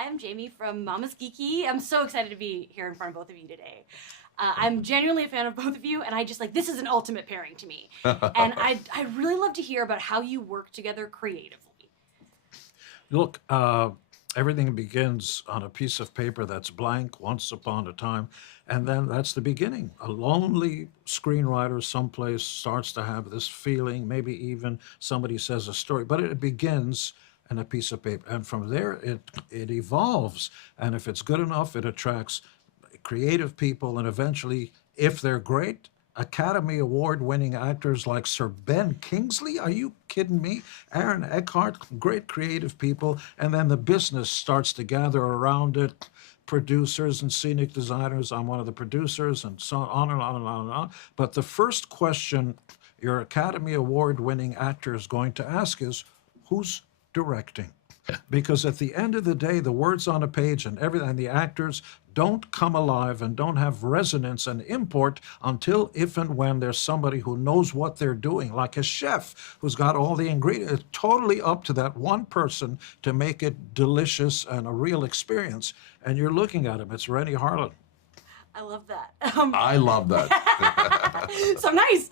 I'm Jamie from Mama's Geeky. I'm so excited to be here in front of both of you today. I'm genuinely a fan of both of you, and I just this is an ultimate pairing to me. And I'd really love to hear about how you work together creatively. Look, everything begins on a piece of paper that's blank once upon a time, and then that's the beginning. A lonely screenwriter someplace starts to have this feeling, maybe even somebody says a story, but it begins in a piece of paper. And from there, it evolves. And if it's good enough, it attracts creative people, and eventually, if they're great, Academy Award-winning actors like Sir Ben Kingsley. Are you kidding me? Aaron Eckhart, great creative people, and then the business starts to gather around it. Producers and scenic designers. I'm one of the producers, and so on and on and on and on. But the first question your Academy Award-winning actor is going to ask is, who's directing? Because at the end of the day, the words on a page and everything, and the actors don't come alive and don't have resonance and import until if and when there's somebody who knows what they're doing, like a chef who's got all the ingredients. It's totally up to that one person to make it delicious and a real experience. And you're looking at him. It's Renny Harlin. I love that. I love that. So nice.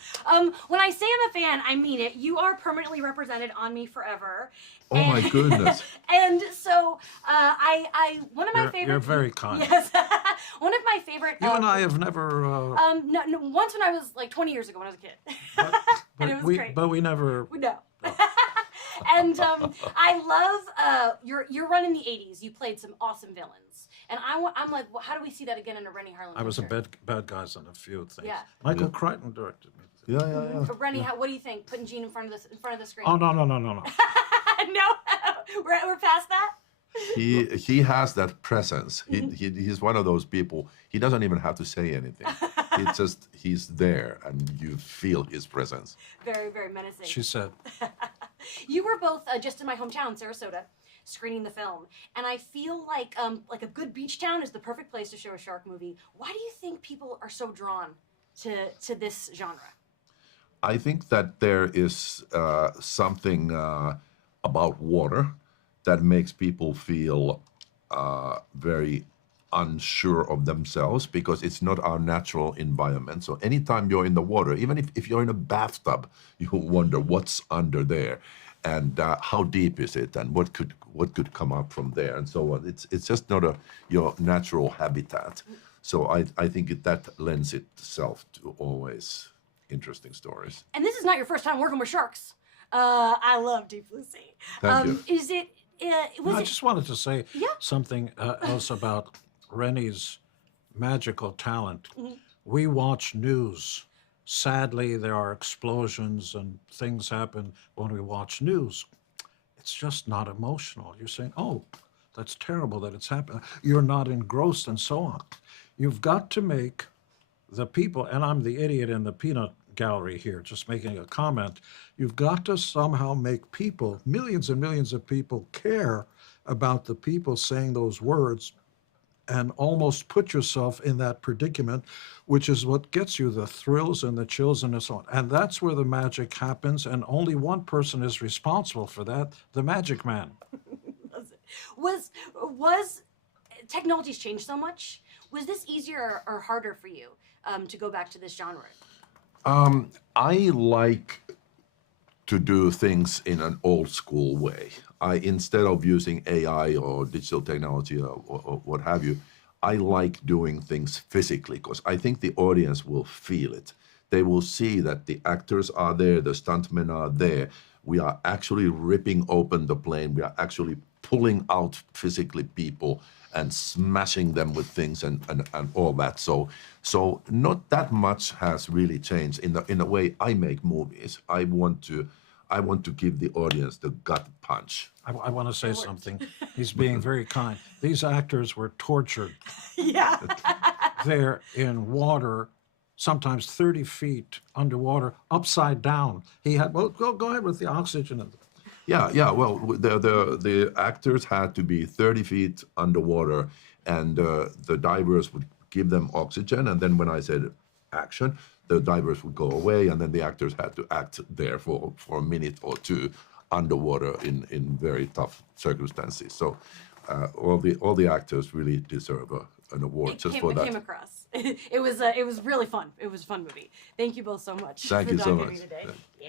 When I say I'm a fan, I mean it. You are permanently represented on me forever. Oh my goodness. And so one of my favorite. You're very kind. Yes. One of my favorite. You and I have never. No, once when I was like 20 years ago when I was a kid. And it was great. But we never. No. And I love your run in the 80s. You played some awesome villains. And I'm like, well, how do we see that again in a Renny Harlin I was picture? a bad guys on a few things. Yeah. Michael Crichton directed me. Yeah. But Renny, what do you think? Putting Gene in front of the screen? Oh no. No, we're past that. He has that presence. He's one of those people. He doesn't even have to say anything. He's there, and you feel his presence. Very, very menacing. She said. You were both just in my hometown, Sarasota, screening the film, and I feel like a good beach town is the perfect place to show a shark movie. Why do you think people are so drawn to this genre? I think that there is something about water that makes people feel very unsure of themselves because it's not our natural environment. So anytime you're in the water, even if you're in a bathtub, you wonder what's under there and how deep is it and what could come up from there and so on. It's just not your natural habitat. So I think that lends itself to always interesting stories. And this is not your first time working with sharks. I love Deep Blue Sea. Thank you. Is it? I just wanted to say something else about Rennie's magical talent. Mm-hmm. We watch news. Sadly, there are explosions and things happen when we watch news. It's just not emotional. You're saying, oh, that's terrible that it's happened. You're not engrossed and so on. You've got to make the people, and I'm the idiot in the peanut gallery here, just making a comment. You've got to somehow make people, millions and millions of people, care about the people saying those words and almost put yourself in that predicament, which is what gets you the thrills and the chills and so on. And that's where the magic happens, and only one person is responsible for that, the magic man. Was technology's changed so much? Was this easier or harder for you to go back to this genre? I like to do things in an old school way. Instead of using AI or digital technology or what have you, I like doing things physically because I think the audience will feel it. They will see that the actors are there, the stuntmen are there. We are actually ripping open the plane. We are actually pulling out physically people and smashing them with things and all that. So not that much has really changed in the way I make movies. I want to give the audience the gut punch. I want to say something. He's being very kind. These actors were tortured. Yeah. They're in water, sometimes 30 feet underwater, upside down. He had, well, go ahead with the oxygen. Yeah. Well, the actors had to be 30 feet underwater, and the divers would give them oxygen. And then when I said action, the divers would go away, and then the actors had to act there for a minute or two underwater in very tough circumstances. So all the actors really deserve an award It just came, for it that. came across. It was really fun. It was a fun movie. Thank you both so much Thank for you so talking to me much. today. Yeah.